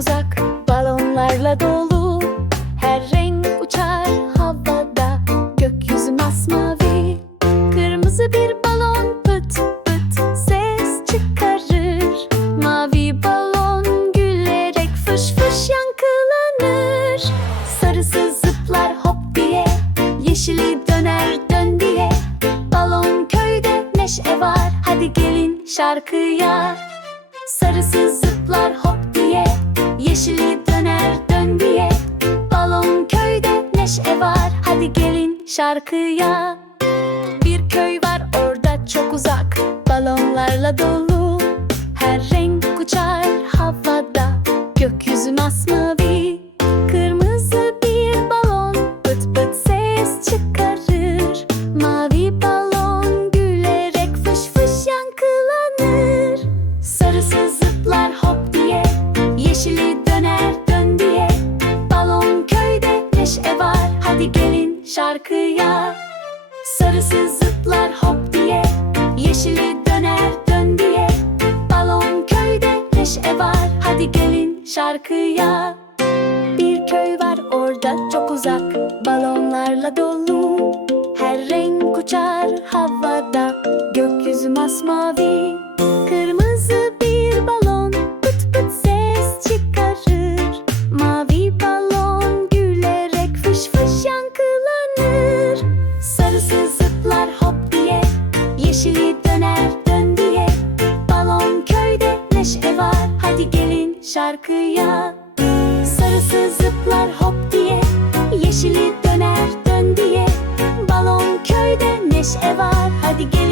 uzak balonlarla dolu. Her renk uçar havada Gökyüzü masmavi. Kırmızı bir balon pıt pıt ses çıkarır. Mavi balon gülerek fış fış yankılanır. Sarısı zıplar hop diye Yeşili döner dön diye. Balon köyde neşe var Hadi gelin şarkıya. Sarısı zıplar şarkıya. Bir köy var orada çok uzak. Balonlarla dolu. Her renk uçar havada. Gökyüzü masmavi. Kırmızı bir balon. Pıt pıt ses çıkarır. Mavi balon gülerek fış fış yankılanır. Sarısı zıplar hop diye. Yeşili döner dön diye. Balon köyde neşe var. Hadi gelin şarkıya. Sarısı zıplar hop diye Yeşili döner dön diye. Balon köyde neşe var Hadi gelin şarkıya. Bir köy var orada çok uzak Balonlarla dolu. Her renk uçar havada Gökyüzü masmavi. Kırmızı döner dön diye. Balon köyde neşe var. Hadi gelin şarkıya. Sarısı zıplar hop diye. Yeşili döner dön diye. Balon köyde neşe var. Hadi gelin